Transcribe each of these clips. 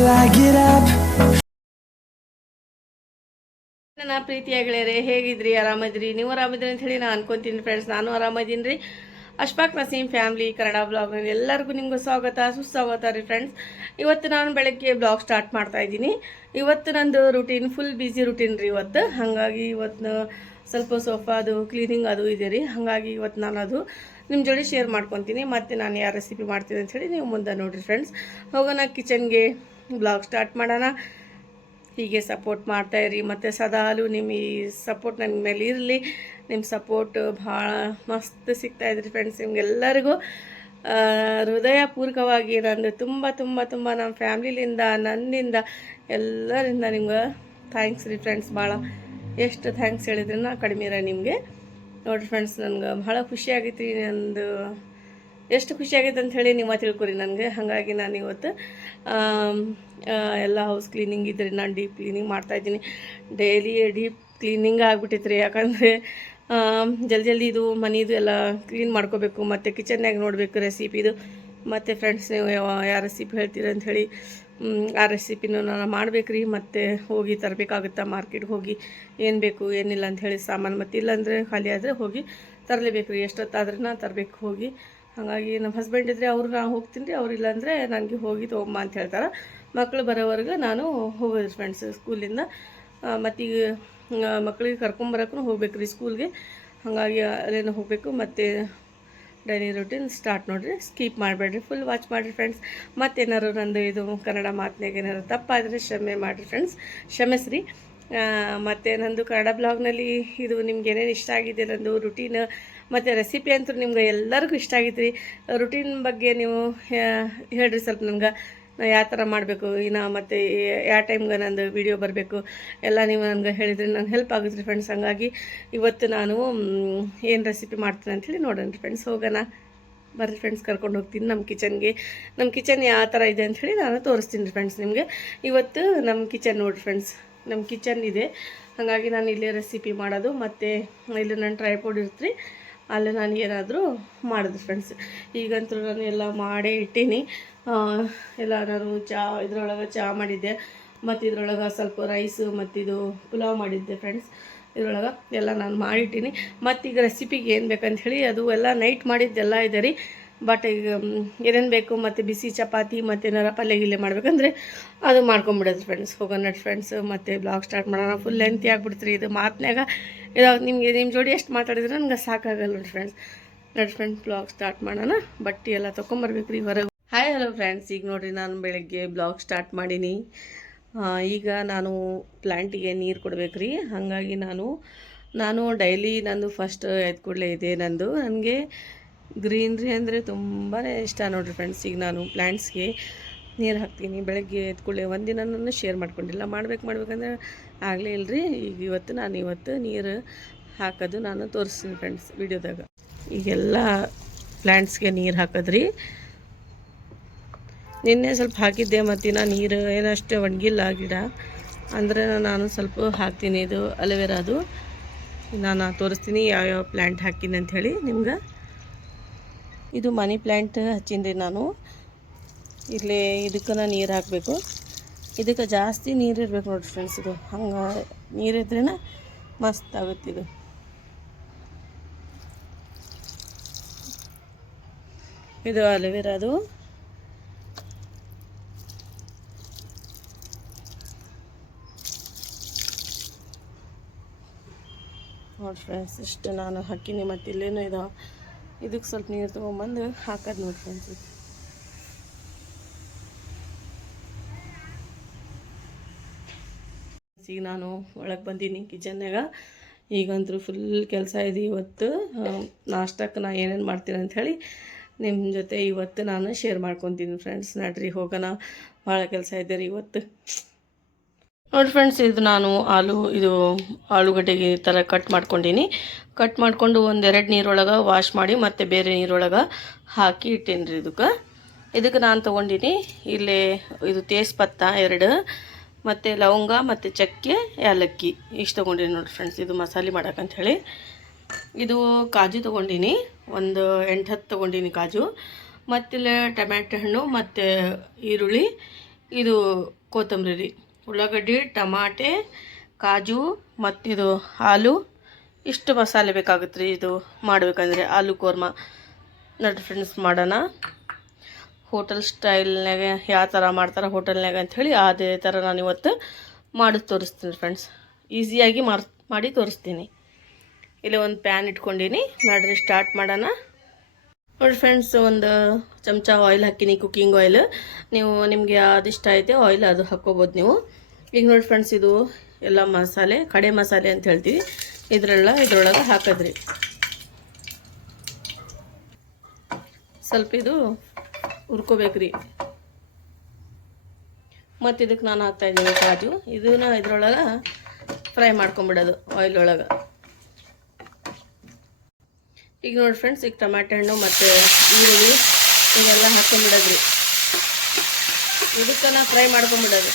till I get up. ನನ್ನ ಪ್ರೀತಿಯ ಗೆಳೆಯರೇ, ಹೇಗಿದ್ರಿ? ಆರಾಮದ್ರಿ? ನೀವು ಆರಾಮಿದ್ರಿ ಅಂತ ಹೇಳಿ ನಾನು ಅನ್ಕೊಂತೀನಿ ಫ್ರೆಂಡ್ಸ್. ನಾನು ಆರಾಮದೀನಿ ರೀ. ಅಶ್ಫಾಕ್ ನಸೀಮ್ ಫ್ಯಾಮಿಲಿ ಕನ್ನಡ ಬ್ಲಾಗ್ನಲ್ಲಿ ಎಲ್ಲರಿಗೂ ನಿಮಗೂ ಸ್ವಾಗತ ಸುಸ್ವಾಗತ ರೀ ಫ್ರೆಂಡ್ಸ್. ಇವತ್ತು ನಾನು ಬೆಳಗ್ಗೆ ಬ್ಲಾಗ್ ಸ್ಟಾರ್ಟ್ ಮಾಡ್ತಾ ಇದ್ದೀನಿ. ಇವತ್ತು ನಂದು ರೂಟೀನ್ ಫುಲ್ ಬ್ಯುಸಿ ರೂಟೀನ್ ರೀ ಇವತ್ತು. ಹಾಗಾಗಿ ಇವತ್ತು ಸ್ವಲ್ಪ ಸೋಫಾದು ಕ್ಲೀನಿಂಗ್ ಅದು ಇದೆ ರೀ. ಹಾಗಾಗಿ ಇವತ್ತು ನಾನು ಅದು ನಿಮ್ಮ ಜೋಡಿ ಶೇರ್ ಮಾಡ್ಕೊತೀನಿ. ಮತ್ತು ನಾನು ಯಾವ ರೆಸಿಪಿ ಮಾಡ್ತೀನಿ ಅಂಥೇಳಿ ನೀವು ಮುಂದೆ ನೋಡಿರಿ ಫ್ರೆಂಡ್ಸ್. ಹೋಗೋಣ ಕಿಚನ್ಗೆ, ಬ್ಲಾಗ್ ಸ್ಟಾರ್ಟ್ ಮಾಡೋಣ. ಹೀಗೆ ಸಪೋರ್ಟ್ ಮಾಡ್ತಾಯಿರಿ ಮತ್ತು ಸದಾಲು ನಿಮ್ಮ ಈ ಸಪೋರ್ಟ್ ನನ್ನ ಮೇಲೆ ಇರಲಿ. ನಿಮ್ಮ ಸಪೋರ್ಟ್ ಭಾಳ ಮಸ್ತ್ ಸಿಗ್ತಾಯಿದ್ರಿ ಫ್ರೆಂಡ್ಸ್. ನಿಮಗೆಲ್ಲರಿಗೂ ಹೃದಯಪೂರ್ವಕವಾಗಿ ನಂದು ತುಂಬ ತುಂಬ ತುಂಬ ನಮ್ಮ ಫ್ಯಾಮ್ಲಿಲಿಂದ, ನನ್ನಿಂದ, ಎಲ್ಲರಿಂದ ನಿಮ್ಗೆ ಥ್ಯಾಂಕ್ಸ್ ರೀ ಫ್ರೆಂಡ್ಸ್. ಭಾಳ ಎಷ್ಟು ಥ್ಯಾಂಕ್ಸ್ ಹೇಳಿದ್ರೂ ಕಡಿಮೆ ಇರ ನಿಮಗೆ. ನೋಡಿರಿ ಫ್ರೆಂಡ್ಸ್, ನನಗೆ ಭಾಳ ಖುಷಿಯಾಗೈತಿ. ನಂದು ಎಷ್ಟು ಖುಷಿಯಾಗೈತೆ ಅಂತ ಹೇಳಿ ನೀವು ತಿಳ್ಕೊರಿ ನನಗೆ. ಹಾಗಾಗಿ ನಾನು ಇವತ್ತು ಎಲ್ಲ ಹೌಸ್ ಕ್ಲೀನಿಂಗ್ ಇದ್ರಿ, ನಾನು ಡೀಪ್ ಕ್ಲೀನಿಂಗ್ ಮಾಡ್ತಾಯಿದ್ದೀನಿ. ಡೈಲಿ ಡೀಪ್ ಕ್ಲೀನಿಂಗ್ ಆಗಿಬಿಟ್ಟಿತ್ತು ರೀ. ಯಾಕಂದರೆ ಜಲ್ದಿ ಇದು ಮನೆಯದು ಎಲ್ಲ ಕ್ಲೀನ್ ಮಾಡ್ಕೋಬೇಕು ಮತ್ತು ಕಿಚನ್ನಾಗ ನೋಡಬೇಕು ರೆಸಿಪಿದು. ಮತ್ತು ಫ್ರೆಂಡ್ಸ್, ನೀವು ಯಾವ ರೆಸಿಪಿ ಹೇಳ್ತೀರ ಅಂಥೇಳಿ ಆ ರೆಸಿಪಿನೂ ನಾನು ಮಾಡಬೇಕು ರೀ. ಮತ್ತು ಹೋಗಿ ತರಬೇಕಾಗುತ್ತಾ ಮಾರ್ಕೆಟ್ಗೆ ಹೋಗಿ ಏನು ಬೇಕು ಏನಿಲ್ಲ ಅಂಥೇಳಿ ಸಾಮಾನು. ಮತ್ತು ಇಲ್ಲಾಂದರೆ ಖಾಲಿ ಆದರೆ ಹೋಗಿ ತರಲೇಬೇಕು ರೀ. ಎಷ್ಟೊತ್ತಾದ್ರೂ ನಾನು ತರಬೇಕು ಹೋಗಿ. ಹಾಗಾಗಿ ನಮ್ಮ ಹಸ್ಬೆಂಡ್ ಇದ್ದರೆ ಅವರು ನಾನು ಹೋಗ್ತೀನಿ ರೀ, ಅವ್ರು ಇಲ್ಲಾಂದರೆ ನನಗೆ ಹೋಗಿ ತೊಗೊಂಬ ಅಂತ ಹೇಳ್ತಾರೆ. ಮಕ್ಕಳು ಬರೋವರೆಗೆ ನಾನು ಹೋಗೋದು ಫ್ರೆಂಡ್ಸ್ ಸ್ಕೂಲಿಂದ. ಮತ್ತೀಗ ಮಕ್ಕಳಿಗೆ ಕರ್ಕೊಂಬರೋಕ್ಕೂ ಹೋಗ್ಬೇಕು ರೀ ಸ್ಕೂಲ್ಗೆ. ಹಾಗಾಗಿ ಅಲ್ಲೇನೋ ಹೋಗಬೇಕು. ಮತ್ತು ಡೈಲಿ ರೂಟೀನ್ ಸ್ಟಾರ್ಟ್ ನೋಡಿರಿ, ಸ್ಕಿಪ್ ಮಾಡಬೇಡ್ರಿ, ಫುಲ್ ವಾಚ್ ಮಾಡಿರಿ ಫ್ರೆಂಡ್ಸ್. ಮತ್ತೇನಾದ್ರು ನಂದು ಇದು ಕನ್ನಡ ಮಾತಿನಾಗ ಏನಾದ್ರು ತಪ್ಪಾದರೆ ಕ್ಷಮೆ ಮಾಡಿರಿ ಫ್ರೆಂಡ್ಸ್, ಕ್ಷಮಿಸ್ರಿ. ಮತ್ತು ನಂದು ಕನ್ನಡ ಬ್ಲಾಗ್ನಲ್ಲಿ ಇದು ನಿಮ್ಗೆ ಏನೇನು ಇಷ್ಟ ಆಗಿದೆ ನಂದು ರುಟೀನ್ ಮತ್ತು ರೆಸಿಪಿ ಅಂತೂ ನಿಮ್ಗೆ ಎಲ್ಲರಿಗೂ ಇಷ್ಟ ಆಗೈತೆ ರೀ. ರುಟೀನ್ ಬಗ್ಗೆ ನೀವು ಹೇಳ್ರಿ ಸ್ವಲ್ಪ ನನಗೆ, ಯಾವ ಥರ ಮಾಡಬೇಕು ಇನ್ನು, ಮತ್ತು ಯಾವ ಟೈಮ್ಗೆ ನಂದು ವಿಡಿಯೋ ಬರಬೇಕು ಎಲ್ಲ ನೀವು ನನಗೆ ಹೇಳಿದರೆ ನನಗೆ ಹೆಲ್ಪ್ ಆಗುತ್ತೆ ರೀ ಫ್ರೆಂಡ್ಸ್. ಹಾಗಾಗಿ ಇವತ್ತು ನಾನು ಏನು ರೆಸಿಪಿ ಮಾಡ್ತೀನಿ ಅಂಥೇಳಿ ನೋಡೋಣ ರೀ ಫ್ರೆಂಡ್ಸ್. ಹೋಗೋಣ ಬರ್ರಿ ಫ್ರೆಂಡ್ಸ್, ಕರ್ಕೊಂಡು ಹೋಗ್ತೀನಿ ನಮ್ಮ ಕಿಚನ್ಗೆ. ನಮ್ಮ ಕಿಚನ್ ಯಾವ ಥರ ಇದೆ ಅಂಥೇಳಿ ನಾನು ತೋರಿಸ್ತೀನಿ ರೀ ಫ್ರೆಂಡ್ಸ್ ನಿಮಗೆ. ಇವತ್ತು ನಮ್ಮ ಕಿಚನ್ ನೋಡಿರಿ ಫ್ರೆಂಡ್ಸ್, ನಮ್ಮ ಕಿಚನ್ ಇದೆ. ಹಾಗಾಗಿ ನಾನು ಇಲ್ಲೇ ರೆಸಿಪಿ ಮಾಡೋದು. ಮತ್ತು ಇಲ್ಲಿ ನನ್ನ ಟ್ರೈಪೋಡ್ ಇರ್ತ್ರಿ, ಅಲ್ಲೇ ನಾನು ಏನಾದರೂ ಮಾಡಿದ್ರು ಫ್ರೆಂಡ್ಸ್. ಈಗಂತೂ ನಾನು ಎಲ್ಲ ಮಾಡೇ ಇಟ್ಟೀನಿ. ಎಲ್ಲ ನಾನು ಇದ್ರೊಳಗೆ ಚಹಾ ಮಾಡಿದ್ದೆ, ಮತ್ತು ಇದ್ರೊಳಗೆ ಸ್ವಲ್ಪ ರೈಸು ಮತ್ತಿದು ಪುಲಾವ್ ಮಾಡಿದ್ದೆ ಫ್ರೆಂಡ್ಸ್. ಇದ್ರೊಳಗೆ ಎಲ್ಲ ನಾನು ಮಾಡಿಟ್ಟೀನಿ. ಮತ್ತೀಗ ರೆಸಿಪಿಗೆ ಏನು ಬೇಕಂತ ಹೇಳಿ ಅದು ಎಲ್ಲ ನೈಟ್ ಮಾಡಿದ್ದೆಲ್ಲ ಇದೆ ರೀ. ಬಟ್ ಈಗ ಏನೇನು ಬೇಕು ಮತ್ತು ಬಿಸಿ ಚಪಾತಿ ಮತ್ತು ಏನಾರ ಪಲ್ಯ ಗಿಲ್ಲೆ ಮಾಡ್ಬೇಕಂದ್ರೆ ಅದು ಮಾಡ್ಕೊಂಬಿಡೋದು ಫ್ರೆಂಡ್ಸ್. ಹೋಗೋಣ ಫ್ರೆಂಡ್ಸ್, ಮತ್ತು ಬ್ಲಾಗ್ ಸ್ಟಾರ್ಟ್ ಮಾಡೋಣ. ಫುಲ್ ಲೆಂತಿ ಆಗ್ಬಿಡ್ತೀರಿ ಇದು ಮಾತನಾಗ. ಇವಾಗ ನಿಮ್ಮ ಜೋಡಿ ಎಷ್ಟು ಮಾತಾಡಿದ್ರೆ ನನಗೆ ಸಾಕಾಗಲ್ಲ ನೋಡಿ ಫ್ರೆಂಡ್ಸ್. ನೋಡಿ ಫ್ರೆಂಡ್ಸ್, ಬ್ಲಾಗ್ ಸ್ಟಾರ್ಟ್ ಮಾಡೋಣ. ಬಟ್ಟೆ ಎಲ್ಲ ತೊಗೊಂಬರ್ಬೇಕು ರೀ ಹೊರಗೆ. ಹಾಯ್ ಹಲೋ ಫ್ರೆಂಡ್ಸ್, ಈಗ ನೋಡಿರಿ ನಾನು ಬೆಳಗ್ಗೆ ಬ್ಲಾಗ್ ಸ್ಟಾರ್ಟ್ ಮಾಡೀನಿ. ಈಗ ನಾನು ಪ್ಲ್ಯಾಂಟಿಗೆ ನೀರು ಕೊಡ್ಬೇಕು ರೀ. ಹಾಗಾಗಿ ನಾನು ಡೈಲಿ ನಂದು ಫಸ್ಟ್ ಎದ್ದು ಕೂಡಲೇ ಇದೆ ನಂದು. ನನಗೆ ಗ್ರೀನ್ರಿ ಅಂದರೆ ತುಂಬಾ ಇಷ್ಟ ನೋಡಿರಿ ಫ್ರೆಂಡ್ಸ್. ಈಗ ನಾನು ಪ್ಲ್ಯಾಂಟ್ಸ್ಗೆ ನೀರು ಹಾಕ್ತೀನಿ ಬೆಳಗ್ಗೆ ಎದ್ದು ಕೂಡಲೇ. ಒಂದಿನ ನಾನು ಶೇರ್ ಮಾಡ್ಕೊಂಡಿಲ್ಲ, ಮಾಡ್ಬೇಕಂದ್ರೆ ಆಗಲೇ ಇಲ್ಲರಿ. ಈಗ ಇವತ್ತು ನೀರು ಹಾಕೋದು ನಾನು ತೋರಿಸ್ತೀನಿ ಫ್ರೆಂಡ್ಸ್ ವಿಡಿಯೋದಾಗ. ಈಗೆಲ್ಲ ಪ್ಲ್ಯಾಂಟ್ಸ್ಗೆ ನೀರು ಹಾಕೋದ್ರಿ. ನಿನ್ನೆ ಸ್ವಲ್ಪ ಹಾಕಿದ್ದೆ, ಮತ್ತು ನಾನು ನೀರು ಏನಷ್ಟೇ ಒಣಗಿಲ್ಲ ಗಿಡ ಅಂದರೆ ನಾನು ಸ್ವಲ್ಪ ಹಾಕ್ತೀನಿ. ಇದು ಅಲೋವೆರಾದು ನಾನು ತೋರಿಸ್ತೀನಿ ಯಾವ್ಯಾವ ಪ್ಲ್ಯಾಂಟ್ ಹಾಕಿನಿ ಅಂಥೇಳಿ ನಿಮ್ಗೆ. ಇದು ಮನಿ ಪ್ಲ್ಯಾಂಟ್ ಹಚ್ಚೀನಿ ನಾನು. ಇಲ್ಲಿ ಇದಕ್ಕೆ ನೀರು ಹಾಕಬೇಕು. ಇದಕ್ಕೆ ಜಾಸ್ತಿ ನೀರು ಇರ್ಬೇಕು ನೋಡಿರಿ ಫ್ರೆಂಡ್ಸ್. ಇದು ಹಂಗೆ ನೀರಿದ್ರೇ ಮಸ್ತ್ ಆಗುತ್ತಿದು. ಇದು ಅಲೋವೆರಾದು. ನೋಡಿ ಫ್ರೆಂಡ್ಸ್, ಇಷ್ಟು ನಾನು ಹಾಕೀನಿ. ಮತ್ತು ಇಲ್ಲೇನೋ ಇದಾವೆ, ಇದಕ್ಕೆ ಸ್ವಲ್ಪ ನೀರು ತೊಗೊಂಬಂದು ಹಾಕೋದು ನೋಡಿ ಫ್ರೆಂಡ್ಸ್. ಈಗ ನಾನು ಒಳಗೆ ಬಂದೀನಿ ಕಿಚನ್ನಾಗ. ಈಗಂತೂ ಫುಲ್ ಕೆಲಸ ಇದೆ ಇವತ್ತು. ನಾಷ್ಟಕ್ಕೆ ನಾನು ಏನೇನು ಮಾಡ್ತೀನಿ ಅಂಥೇಳಿ ನಿಮ್ಮ ಜೊತೆ ಇವತ್ತು ನಾನು ಶೇರ್ ಮಾಡ್ಕೊತೀನಿ ಫ್ರೆಂಡ್ಸ್. ನಡ್ರಿ ಹೋಗೋಣ, ಭಾಳ ಕೆಲಸ ಇದೆ ರೀ ಇವತ್ತು. ನೋಡಿ ಫ್ರೆಂಡ್ಸ್, ಇದು ನಾನು ಆಲೂಗಡ್ಡೆಗೆ ಈ ಥರ ಕಟ್ ಮಾಡ್ಕೊಂಡೀನಿ. ಕಟ್ ಮಾಡಿಕೊಂಡು ಒಂದೆರಡು ನೀರೊಳಗೆ ವಾಶ್ ಮಾಡಿ ಮತ್ತು ಬೇರೆ ನೀರೊಳಗೆ ಹಾಕಿ ಇಟ್ಟೀನಿ ರೀ. ಇದಕ್ಕೆ ನಾನು ತೊಗೊಂಡಿನಿ ಇಲ್ಲೇ ಇದು ತೇಜ್ಪತ್ತ 2, ಮತ್ತು ಲವಂಗ ಮತ್ತು ಚಕ್ಕೆ ಏಲಕ್ಕಿ ಇಷ್ಟು ತೊಗೊಂಡಿನಿ ನೋಡಿ ಫ್ರೆಂಡ್ಸ್. ಇದು ಮಸಾಲೆ ಮಾಡೋಕ್ಕಂತ ಹೇಳಿ. ಇದು ಕಾಜು ತೊಗೊಂಡಿನಿ, ಒಂದು 8-10 ತೊಗೊಂಡಿನಿ ಕಾಜು. ಮತ್ತಿಲ್ಲಿ ಟೊಮ್ಯಾಟೊ ಹಣ್ಣು ಮತ್ತು ಈರುಳ್ಳಿ ಇದು ಕೊತ್ತಂಬರಿ ರೀ, ಉಳ್ಳಾಗಡ್ಡಿ, ಟಮಾಟೆ, ಕಾಜು ಮತ್ತಿದು ಹಾಲು, ಇಷ್ಟು ಮಸಾಲೆ ಬೇಕಾಗುತ್ತೆ ರೀ ಇದು ಮಾಡಬೇಕಂದ್ರೆ ಆಲೂ ಕೋರ್ಮ. ನೋಡಿ ಫ್ರೆಂಡ್ಸ್, ಮಾಡೋಣ. ಹೋಟೆಲ್ ಸ್ಟೈಲ್ನಾಗ ಯಾವ ಥರ ಮಾಡ್ತಾರೆ ಹೋಟೆಲ್ನಾಗ ಅಂಥೇಳಿ ಅದೇ ಥರ ನಾನು ಇವತ್ತು ಮಾಡಿ ತೋರಿಸ್ತೀನಿ ಫ್ರೆಂಡ್ಸ್. ಈಸಿಯಾಗಿ ಮಾಡಿ ತೋರಿಸ್ತೀನಿ. ಇಲ್ಲಿ ಒಂದು ಪ್ಯಾನ್ ಇಟ್ಕೊಂಡೀನಿ, ನೋಡ್ರಿ ಸ್ಟಾರ್ಟ್ ಮಾಡೋಣ. ನೋಡಿ ಫ್ರೆಂಡ್ಸ್, ಒಂದು ಚಮಚ ಆಯಿಲ್ ಹಾಕಿನಿ, ಕುಕ್ಕಿಂಗ್ ಆಯಿಲ್. ನೀವು ನಿಮಗೆ ಯಾವ್ದು ಇಷ್ಟ ಐತೆ ಆಯಿಲ್ ಅದು ಹಾಕ್ಕೋಬೋದು ನೀವು. ಈಗ ನೋಡಿ ಫ್ರೆಂಡ್ಸ್, ಇದು ಎಲ್ಲ ಮಸಾಲೆ, ಕಡೆ ಮಸಾಲೆ ಅಂತ ಹೇಳ್ತೀವಿ, ಇದ್ರೊಳಗೆ ಹಾಕಿದ್ರಿ. ಸ್ವಲ್ಪ ಇದು ಹುರ್ಕೋಬೇಕ್ರಿ. ಮತ್ತು ಇದಕ್ಕೆ ನಾನು ಹಾಕ್ತಾಯಿದ್ದೀನಿ ಕಾಜು. ಇದನ್ನ ಇದ್ರೊಳಗೆ ಫ್ರೈ ಮಾಡ್ಕೊಂಬಿಡೋದು ಆಯಿಲ್ ಒಳಗೆ. ಈಗ ನೋಡಿ ಫ್ರೆಂಡ್ಸ್, ಈಗ ಟಮಾಟೆ ಹಣ್ಣು ಮತ್ತು ಈರುಳ್ಳಿ ಇದೆಲ್ಲ ಹಾಕ್ಕೊಂಬಿಡೋದ್ರಿ. ಇದಕ್ಕನ ಫ್ರೈ ಮಾಡ್ಕೊಂಬಿಡೋದು.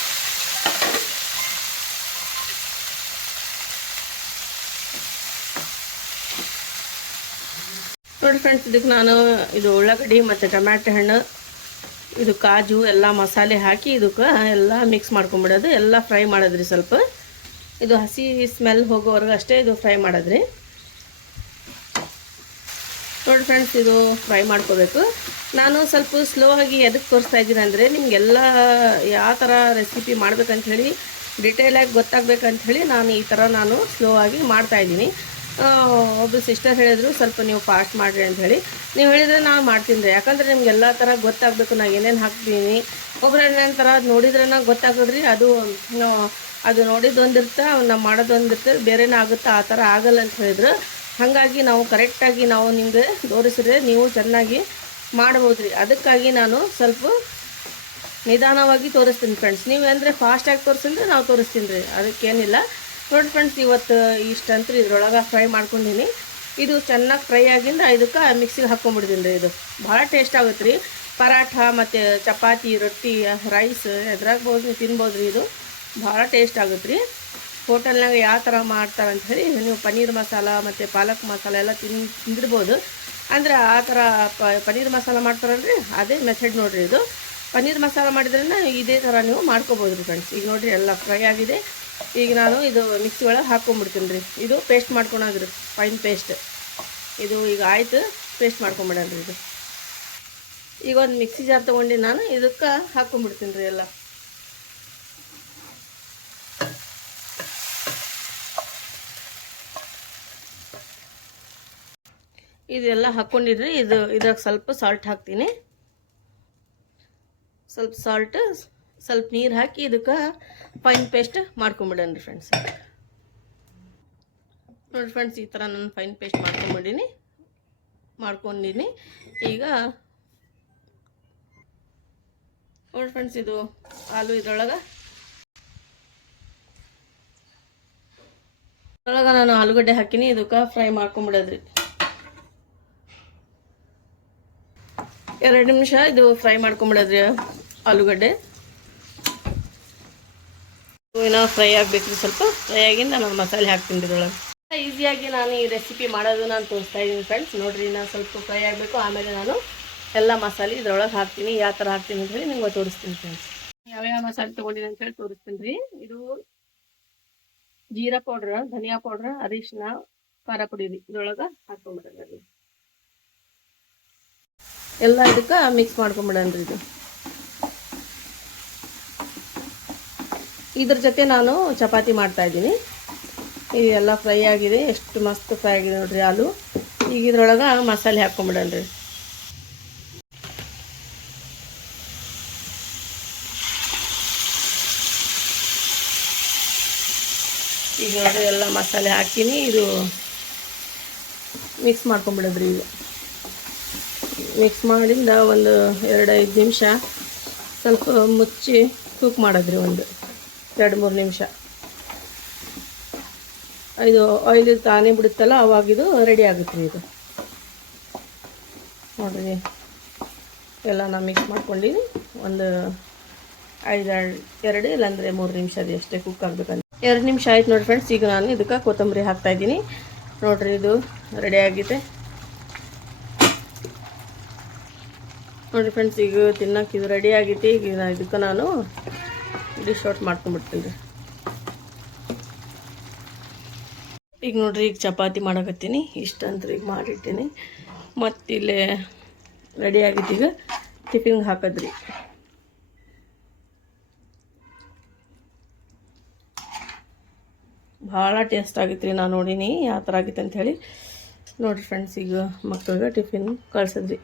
ನೋಡಿ ಫ್ರೆಂಡ್ಸ್, ಇದಕ್ಕೆ ನಾನು ಇದು ಉಳ್ಳಾಗಡ್ಡಿ ಮತ್ತು ಟಮಾಟೆ ಹಣ್ಣು, ಇದು ಕಾಜು ಎಲ್ಲ ಮಸಾಲೆ ಹಾಕಿ ಇದಕ್ಕೆ ಎಲ್ಲ ಮಿಕ್ಸ್ ಮಾಡ್ಕೊಂಬಿಡೋದು. ಎಲ್ಲ ಫ್ರೈ ಮಾಡೋದ್ರಿ. ಸ್ವಲ್ಪ ಇದು ಹಸಿ ಸ್ಮೆಲ್ ಹೋಗೋವರೆಗೂ ಅಷ್ಟೇ ಇದು ಫ್ರೈ ಮಾಡೋದ್ರಿ. ನೋಡಿ ಫ್ರೆಂಡ್ಸ್, ಇದು ಫ್ರೈ ಮಾಡ್ಕೋಬೇಕು. ನಾನು ಸ್ವಲ್ಪ ಸ್ಲೋ ಆಗಿ ಎದಕ್ಕೆ ತೋರಿಸ್ತಾ ಇದ್ದೀನಿ ಅಂದರೆ, ನಿಮಗೆಲ್ಲ ಯಾವ ಥರ ರೆಸಿಪಿ ಮಾಡ್ಬೇಕಂತ ಹೇಳಿ ಡಿಟೇಲಾಗಿ ಗೊತ್ತಾಗಬೇಕಂತ ನಾನು ಈ ಥರ ಸ್ಲೋ ಆಗಿ ಮಾಡ್ತಾಯಿದ್ದೀನಿ. ಒಬ್ಬರು ಸಿಸ್ಟರ್ ಹೇಳಿದ್ರು, ಸ್ವಲ್ಪ ನೀವು ಫಾಸ್ಟ್ ಮಾಡಿರಿ ಅಂಥೇಳಿ. ನೀವು ಹೇಳಿದರೆ ನಾನು ಮಾಡ್ತೀನಿ ರೀ, ಯಾಕಂದರೆ ನಿಮ್ಗೆ ಎಲ್ಲ ಥರ ಗೊತ್ತಾಗಬೇಕು ನಾನು ಏನೇನು ಹಾಕ್ತೀನಿ. ಒಬ್ಬರು ಏನೇನು ಥರ ನೋಡಿದ್ರೆ ಗೊತ್ತಾಗೋದ್ರಿ. ಅದು ನೋಡಿದ್ದೊಂದಿರುತ್ತೆ, ನಾವು ಮಾಡೋದೊಂದಿರುತ್ತೆ, ಬೇರೆನೇ ಆಗುತ್ತೆ. ಆ ಥರ ಆಗಲ್ಲ ಅಂತ ಹೇಳಿದ್ರು. ಹಾಗಾಗಿ ನಾವು ಕರೆಕ್ಟಾಗಿ ನಾವು ನಿಮಗೆ ತೋರಿಸಿದ್ರೆ ನೀವು ಚೆನ್ನಾಗಿ ಮಾಡ್ಬೋದು ರೀ. ಅದಕ್ಕಾಗಿ ನಾನು ಸ್ವಲ್ಪ ನಿಧಾನವಾಗಿ ತೋರಿಸ್ತೀನಿ ಫ್ರೆಂಡ್ಸ್. ನೀವು ಅಂದರೆ ಫಾಸ್ಟಾಗಿ ತೋರಿಸಿದ್ರೆ ನಾವು ತೋರಿಸ್ತೀನಿ ರೀ, ಅದಕ್ಕೇನಿಲ್ಲ. ನೋಡಿ ಫ್ರೆಂಡ್ಸ್, ಇವತ್ತು ಇಷ್ಟಂತೂ ಇದ್ರೊಳಗೆ ಫ್ರೈ ಮಾಡ್ಕೊಂಡಿನಿ. ಇದು ಚೆನ್ನಾಗಿ ಫ್ರೈ ಆಗಿಂದ ಇದಕ್ಕೆ ಮಿಕ್ಸಿಗೆ ಹಾಕ್ಕೊಂಬಿಡ್ತೀನಿ ರೀ. ಇದು ಭಾಳ ಟೇಸ್ಟ್ ಆಗುತ್ತೆ ರೀ. ಪರಾಠ ಮತ್ತು ಚಪಾತಿ, ರೊಟ್ಟಿ, ರೈಸ್ ಎದ್ರಾಗ್ಬೋದು, ತಿನ್ಬೋದು ರೀ. ಇದು ಭಾಳ ಟೇಸ್ಟ್ ಆಗುತ್ತೆ ರೀ. ಹೋಟೆಲ್ನಾಗ ಯಾವ ಥರ ಮಾಡ್ತಾರೆ ಅಂತ ಹೇಳಿ ನೀವು ಪನ್ನೀರ್ ಮಸಾಲ ಮತ್ತು ಪಾಲಕ್ ಮಸಾಲ ಎಲ್ಲ ತಿಂದಿರ್ಬೋದು. ಅಂದರೆ ಆ ಥರ ಪನ್ನೀರ್ ಮಸಾಲ ಮಾಡ್ತಾರಲ್ರಿ, ಅದೇ ಮೆಥಡ್ ನೋಡಿರಿ. ಇದು ಪನ್ನೀರ್ ಮಸಾಲ ಮಾಡಿದ್ರಿಂದ ಇದೇ ಥರ ನೀವು ಮಾಡ್ಕೋಬೋದು ರೀ ಫ್ರೆಂಡ್ಸ್. ಈಗ ನೋಡಿರಿ ಎಲ್ಲ ಫ್ರೈ ಆಗಿದೆ. ಈಗ ನಾನು ಇದು ಮಿಕ್ಸಿ ಒಳಗೆ ಹಾಕ್ಕೊಂಬಿಡ್ತೀನಿ ರೀ. ಇದು ಪೇಸ್ಟ್ ಮಾಡ್ಕೊಳೋದ್ರಿ, ಫೈನ್ ಪೇಸ್ಟ್. ಇದು ಈಗ ಆಯಿತು, ಪೇಸ್ಟ್ ಮಾಡ್ಕೊಂಬಿಡೋದ್ರಿ. ಇದು ಈಗ ಒಂದು ಮಿಕ್ಸಿ ಜಾರ್ ತೊಗೊಂಡು ನಾನು ಇದಕ್ಕೆ ಹಾಕ್ಕೊಂಬಿಡ್ತೀನಿ ರೀ ಎಲ್ಲ. ಇದೆಲ್ಲ ಹಾಕ್ಕೊಂಡಿದ್ರಿ. ಇದ್ರಾಗ ಸ್ವಲ್ಪ ಸಾಲ್ಟ್ ಹಾಕ್ತೀನಿ. ಸ್ವಲ್ಪ ಸಾಲ್ಟ್, ಸ್ವಲ್ಪ ನೀರು ಹಾಕಿ ಇದಕ್ಕೆ ಫೈನ್ ಪೇಸ್ಟ್ ಮಾಡ್ಕೊಂಬಿಡೋಣ ಫ್ರೆಂಡ್ಸ್. ನೋಡಿ ಫ್ರೆಂಡ್ಸ್, ಈ ಥರ ನಾನು ಫೈನ್ ಪೇಸ್ಟ್ ಮಾಡ್ಕೊಂಡಿನಿ. ಈಗ ನೋಡಿ ಫ್ರೆಂಡ್ಸ್, ಇದು ಆಲೂ ಇದ್ರೊಳಗೆ ನಾನು ಆಲೂಗಡ್ಡೆ ಹಾಕಿನಿ. ಇದಕ್ಕೆ ಫ್ರೈ ಮಾಡ್ಕೊಂಬಿಡೋದ್ರಿ. 2 ನಿಮಿಷ ಇದು ಫ್ರೈ ಮಾಡ್ಕೊಂಬಿಡೋದ್ರಿ ಆಲೂಗಡ್ಡೆ. ಏನೋ ಫ್ರೈ ಆಗಬೇಕ್ರಿ. ಸ್ವಲ್ಪ ಫ್ರೈ ಆಗಿಂದ ನಾನು ಮಸಾಲೆ ಹಾಕ್ತೀನಿ ಇದ್ರೊಳಗೆ. ಈಸಿಯಾಗಿ ನಾನು ಈ ರೆಸಿಪಿ ಮಾಡೋದು ನಾನು ತೋರಿಸ್ತಾ ಇದ್ದೀನಿ ಫ್ರೆಂಡ್ಸ್. ನೋಡಿರಿ, ನಾನು ಸ್ವಲ್ಪ ಫ್ರೈ ಆಗಬೇಕು, ಆಮೇಲೆ ನಾನು ಎಲ್ಲ ಮಸಾಲೆ ಇದ್ರೊಳಗೆ ಹಾಕ್ತೀನಿ. ಯಾವ ಥರ ಹಾಕ್ತೀನಿ ಅಂತ ಹೇಳಿ ನಿಮ್ಗೆ ತೋರಿಸ್ತೀನಿ ಫ್ರೆಂಡ್ಸ್. ಯಾವ್ಯಾವ ಮಸಾಲೆ ತೊಗೊಂಡಿನಿ ಅಂತ ಹೇಳಿ ತೋರಿಸ್ತೀನಿ ರೀ. ಇದು ಜೀರಾ ಪೌಡ್ರ್, ಧನಿಯಾ ಪೌಡ್ರ್, ಅರಿಶಿನ, ಖಾರ ಪುಡಿ ರೀ. ಇದ್ರೊಳಗೆ ಹಾಕ್ಕೊಂಬಿಡೋಣ. ಎಲ್ಲ ಇದಕ್ಕೆ ಮಿಕ್ಸ್ ಮಾಡ್ಕೊಂಬಿಡೋಣ. ಇದ್ರ ಜೊತೆ ನಾನು ಚಪಾತಿ ಮಾಡ್ತಾಯಿದ್ದೀನಿ. ಇದೆಲ್ಲ ಫ್ರೈ ಆಗಿದೆ, ಎಷ್ಟು ಮಸ್ತ್ ಫ್ರೈ ಆಗಿದೆ ನೋಡ್ರಿ ಆಲೂ. ಈಗ ಇದ್ರೊಳಗೆ ಮಸಾಲೆ ಹಾಕ್ಕೊಂಬಿಡೋಣ. ಈಗ ನೋಡ್ರಿ ಎಲ್ಲ ಮಸಾಲೆ ಹಾಕಿನಿ. ಇದು ಮಿಕ್ಸ್ ಮಾಡ್ಕೊಂಬಿಡೋದ್ರಿ. ಈಗ ಮಿಕ್ಸ್ ಮಾಡಿಂದ ಒಂದು 2-5 ನಿಮಿಷ ಸ್ವಲ್ಪ ಮುಚ್ಚಿ ಕುಕ್ ಮಾಡೋದ್ರಿ. ಒಂದು 2-3 ನಿಮಿಷ. ಇದು ಆಯಿಲ್ ತಾನೇ ಬಿಡುತ್ತಲ್ಲ, ಅವಾಗಿದು ರೆಡಿ ಆಗುತ್ತೆ ರೀ. ಇದು ನೋಡಿರಿ, ಎಲ್ಲ ನಾನು ಮಿಕ್ಸ್ ಮಾಡ್ಕೊಂಡಿನಿ. ಒಂದು 2 ಇಲ್ಲಾಂದರೆ 3 ನಿಮಿಷ ಅದು ಅಷ್ಟೇ ಕುಕ್ ಆಗಬೇಕಂತ. 2 ನಿಮಿಷ ಆಯ್ತು ನೋಡಿ ಫ್ರೆಂಡ್ಸ್. ಈಗ ನಾನು ಇದಕ್ಕೆ ಕೊತ್ತಂಬರಿ ಹಾಕ್ತಾಯಿದ್ದೀನಿ. ನೋಡಿರಿ, ಇದು ರೆಡಿ ಆಗಿದೆ. ನೋಡಿ ಫ್ರೆಂಡ್ಸ್, ಈಗ ತಿನ್ನಕ್ಕೆ ಇದು ರೆಡಿ ಆಗೈತಿ. ಈಗ ಇದಕ್ಕೆ ನಾನು ಡಿಶ್ ಔಟ್ ಮಾಡ್ಕೊಂಡ್ಬಿಡ್ತೀನಿ ರೀ. ಈಗ ನೋಡ್ರಿ, ಈಗ ಚಪಾತಿ ಮಾಡಕತ್ತೀನಿ. ಇಷ್ಟಂತ ಈಗ ಮಾಡಿಟ್ಟಿನಿ. ಮತ್ತು ಇಲ್ಲೇ ರೆಡಿ ಆಗೈತಿ. ಈಗ ಟಿಫಿನ್ಗೆ ಹಾಕೋದ್ರಿ. ಭಾಳ ಟೇಸ್ಟ್ ಆಗೈತೆ ರೀ. ನಾನು ನೋಡೀನಿ ಯಾವ ಥರ ಆಗೈತೆ ಅಂಥೇಳಿ. ನೋಡಿರಿ ಫ್ರೆಂಡ್ಸ್, ಈಗ ಮಕ್ಕಳಿಗೆ ಟಿಫಿನ್ ಕಳ್ಸಿದ್ರಿ.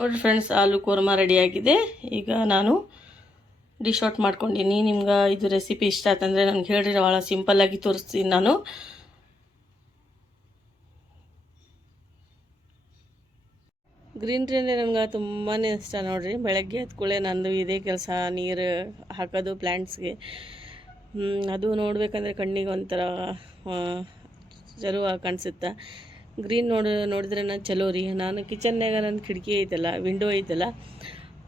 ನೋಡಿರಿ ಫ್ರೆಂಡ್ಸ್, ಆಲೂ ಕೋರ್ಮಾ ರೆಡಿಯಾಗಿದೆ. ಈಗ ನಾನು ಡಿಶ್ ಔಟ್ ಮಾಡ್ಕೊಂಡಿನಿ. ನಿಮ್ಗೆ ಇದು ರೆಸಿಪಿ ಇಷ್ಟ ಆಯ್ತಂದರೆ ನನಗೆ ಹೇಳ್ರಿ, ಭಾಳ ಸಿಂಪಲ್ಲಾಗಿ ತೋರಿಸ್ತೀನಿ ನಾನು. ಗ್ರೀನ್ರಿ ಅಂದರೆ ನನಗೆ ತುಂಬಾ ಇಷ್ಟ ನೋಡಿರಿ. ಬೆಳಗ್ಗೆ ಎದ್ದ ಕೂಡಲೇ ನಂದು ಇದೇ ಕೆಲಸ, ನೀರು ಹಾಕೋದು ಪ್ಲ್ಯಾಂಟ್ಸ್ಗೆ. ಅದು ನೋಡಬೇಕಂದ್ರೆ ಕಣ್ಣಿಗೆ ಒಂಥರ ಚಲೋ ಕಾಣಿಸುತ್ತೆ. ಗ್ರೀನ್ ನೋಡಿದ್ರೆ ನಾನು ಚಲೋ ರೀ. ನಾನು ಕಿಚನ್ನಾಗ ನನ್ನ ಕಿಟಕಿ ಐತಲ್ಲ, ವಿಂಡೋ ಐತಲ್ಲ,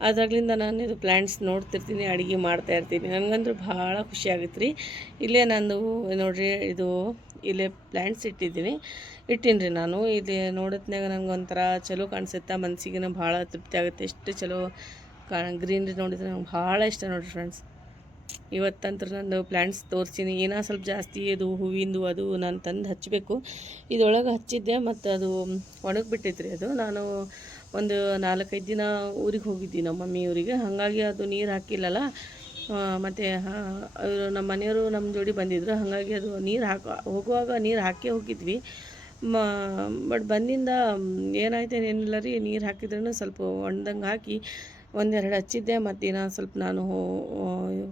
ಅದ್ರಾಗ್ಲಿಂದ ನಾನು ಇದು ಪ್ಲ್ಯಾಂಟ್ಸ್ ನೋಡ್ತಿರ್ತೀನಿ, ಅಡುಗೆ ಮಾಡ್ತಾಯಿರ್ತೀನಿ. ನನಗಂದ್ರೆ ಭಾಳ ಖುಷಿ ಆಗುತ್ತೆ ರೀ. ಇಲ್ಲೇ ನಂದು ನೋಡಿರಿ, ಇದು ಇಲ್ಲೇ ಪ್ಲ್ಯಾಂಟ್ಸ್ ಇಟ್ಟೀನಿ ರೀ ನಾನು. ಇಲ್ಲಿ ನೋಡತ್ನಾಗ ನನಗೆ ಒಂಥರ ಚಲೋ ಕಾಣಿಸುತ್ತೆ, ಮನಸ್ಸಿಗೆ ಭಾಳ ತೃಪ್ತಿ ಆಗುತ್ತೆ. ಎಷ್ಟು ಚಲೋ ಗ್ರೀನ್ರಿ ನೋಡಿದ್ರೆ ನಂಗೆ ಭಾಳ ಇಷ್ಟ ನೋಡಿರಿ ಫ್ರೆಂಡ್ಸ್. ಇವತ್ತಂತೂ ನಂದು ಪ್ಲ್ಯಾಂಟ್ಸ್ ತೋರಿಸ್ತೀನಿ. ಏನೋ ಸ್ವಲ್ಪ ಜಾಸ್ತಿ ಅದು ಹೂವಿಂದು ಅದು ನಾನು ತಂದು ಹಚ್ಚಬೇಕು. ಇದರೊಳಗೆ ಹಚ್ಚಿದ್ದೆ, ಮತ್ತು ಅದು ಒಣಗಿಬಿಟ್ಟೈತ್ರಿ. ಅದು ನಾನು ಒಂದು 4-5 ದಿನ ಊರಿಗೆ ಹೋಗಿದ್ದೆ, ನಮ್ಮ ಮಮ್ಮಿ ಊರಿಗೆ. ಹಾಗಾಗಿ ಅದು ನೀರು ಹಾಕಿಲ್ಲಲ್ಲ. ಮತ್ತು ಅವರು ನಮ್ಮ ಮನೆಯವರು ನಮ್ಮ ಜೋಡಿ ಬಂದಿದ್ದರು. ಹಾಗಾಗಿ ಅದು ನೀರು ಹೋಗುವಾಗ ನೀರು ಹಾಕಿ ಹೋಗಿದ್ವಿ. ಬಟ್ ಬಂದಿಂದ ಏನಾಯ್ತು ಏನಿಲ್ಲ ರೀ, ನೀರು ಹಾಕಿದ್ರೂ ಸ್ವಲ್ಪ ಒಣದಂಗೆ ಹಾಕಿ 1-2 ಹಚ್ಚಿದ್ದೆ. ಮತ್ತು ಇನ್ನೂ ಸ್ವಲ್ಪ ನಾನು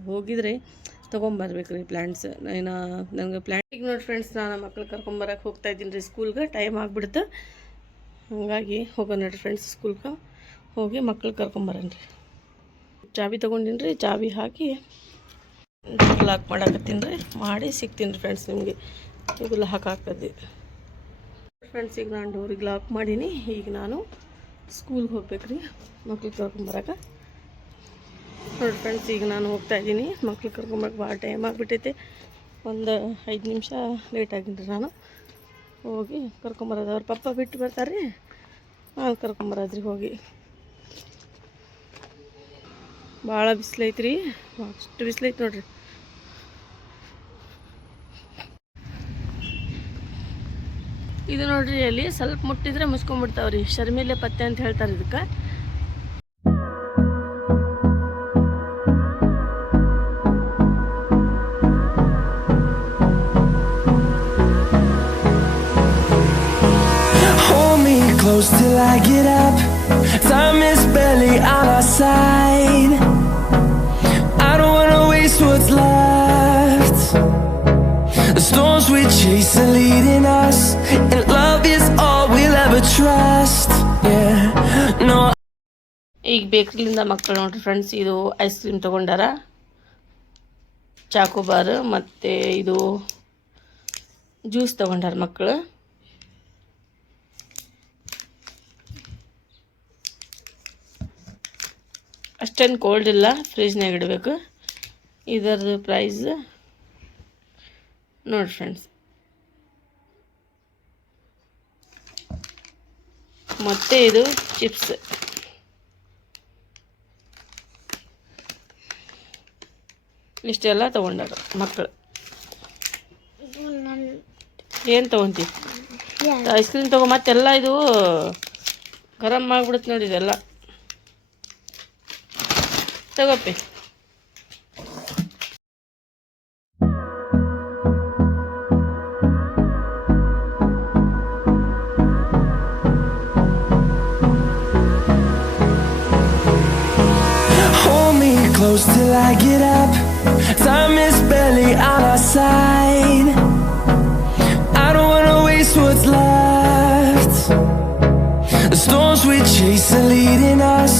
ಹೋಗಿದ್ರೆ ತೊಗೊಂಬರ್ಬೇಕು ರೀ ಪ್ಲ್ಯಾಂಟ್ಸ್. ನನಗೆ ಪ್ಲ್ಯಾಂಟಿಗೆ ನೋಡಿ ಫ್ರೆಂಡ್ಸ್, ನಾನು ಮಕ್ಳು ಕರ್ಕೊಂಬರಕ್ಕೆ ಹೋಗ್ತಾಯಿದ್ದೀನಿ ರೀ ಸ್ಕೂಲ್ಗೆ. ಟೈಮ್ ಆಗಿಬಿಡುತ್ತೆ. ಹಾಗಾಗಿ ಹೋಗೋಣ ನೋಡಿರಿ ಫ್ರೆಂಡ್ಸ್, ಸ್ಕೂಲ್ಗೆ ಹೋಗಿ ಮಕ್ಳು ಕರ್ಕೊಂಬರೋಣ ರೀ. ಚಾಬಿ ತೊಗೊಂಡಿನಿ ರೀ, ಚಾಬಿ ಹಾಕಿ ಲಾಕ್ ಮಾಡಾಕತ್ತೀನಿ ರೀ. ಮಾಡಿ ಸಿಗ್ತೀನಿ ರೀ ಫ್ರೆಂಡ್ಸ್ ನಿಮಗೆ. ಇದು ಹಾಕಾಕದ್ದಿ ಫ್ರೆಂಡ್ಸ್. ಈಗ ನಾನು ಡೋರಿಗೆ ಲಾಕ್ ಮಾಡೀನಿ. ಈಗ ನಾನು ಸ್ಕೂಲ್ಗೆ ಹೋಗ್ಬೇಕು ರೀ ಮಕ್ಳು ಕರ್ಕೊಂಬರಕ್ಕೆ. ನೋಡಿ ಫ್ರೆಂಡ್ಸ್, ಈಗ ನಾನು ಹೋಗ್ತಾಯಿದ್ದೀನಿ ಮಕ್ಳು ಕರ್ಕೊಂಬರಕ್ಕೆ. ಭಾಳ ಟೈಮ್ ಆಗಿಬಿಟ್ಟೈತೆ. ಒಂದು 5 ನಿಮಿಷ ಲೇಟ್ ಆಗಿನಿ ರೀ. ನಾನು ಹೋಗಿ ಕರ್ಕೊಂಬರೋದು. ಅವ್ರ ಪಪ್ಪ ಬಿಟ್ಟು ಬರ್ತಾರೆ ರೀ, ನಾನು ಕರ್ಕೊಂಬರೋದ್ರಿ ಹೋಗಿ. ಭಾಳ ಬಿಸಿಲೈತೆ ರೀ, ಅಷ್ಟು ಬಿಸಿಲೈತೆ ನೋಡಿರಿ. ಇದು ನೋಡ್ರಿ, ಅಲ್ಲಿ ಸ್ವಲ್ಪ ಮುಟ್ಟಿದ್ರೆ ಮುಚ್ಕೊಂಡ್ಬಿಡ್ತಾವ್ರಿ. ಶರ್ಮಿಲೆ ಪತ್ತೆ ಅಂತ ಹೇಳ್ತಾರೆ ಇದಕ್ಕೆ. Close till I get up. Time is barely on our side. I don't wanna waste what's left. The storms we chase are leading us, and love is all we'll ever trust. Yeah, no. ಈಗ ಬೇಕ್ರಿಲಿಂದ ಮಕ್ಕಳು ನೋಡ್ರಿ friends, ಇದು ice cream ತೊಗೊಂಡಾರ, chocobar, ಮತ್ತು ಇದು juice ತೊಗೊಂಡಾರ ಮಕ್ಕಳು. ಅಷ್ಟೇನು cold ಇಲ್ಲ, ಫ್ರಿಜ್ನಾಗ ಇಡಬೇಕು. ಇದರದ್ದು ಪ್ರೈಸ್ ನೋಡಿ ಫ್ರೆಂಡ್ಸ್. ಮತ್ತು ಇದು ಚಿಪ್ಸ್. ಇಷ್ಟೆಲ್ಲ ತೊಗೊಂಡಾರ ಮಕ್ಕಳು. ಏನು ತೊಗೊಂತೀವಿ? ಐಸ್ ಕ್ರೀಮ್ ತೊಗೊ. ಮತ್ತೆಲ್ಲ ಇದು ಗರಂ ಮಾಡಿಬಿಡುತ್ತೆ ನೋಡಿ ಇದೆಲ್ಲ. ತಗೋಪಿ. Hold me close till I get up. Time is barely on our side. I don't wanna waste what's left. The storms we chase are leading us.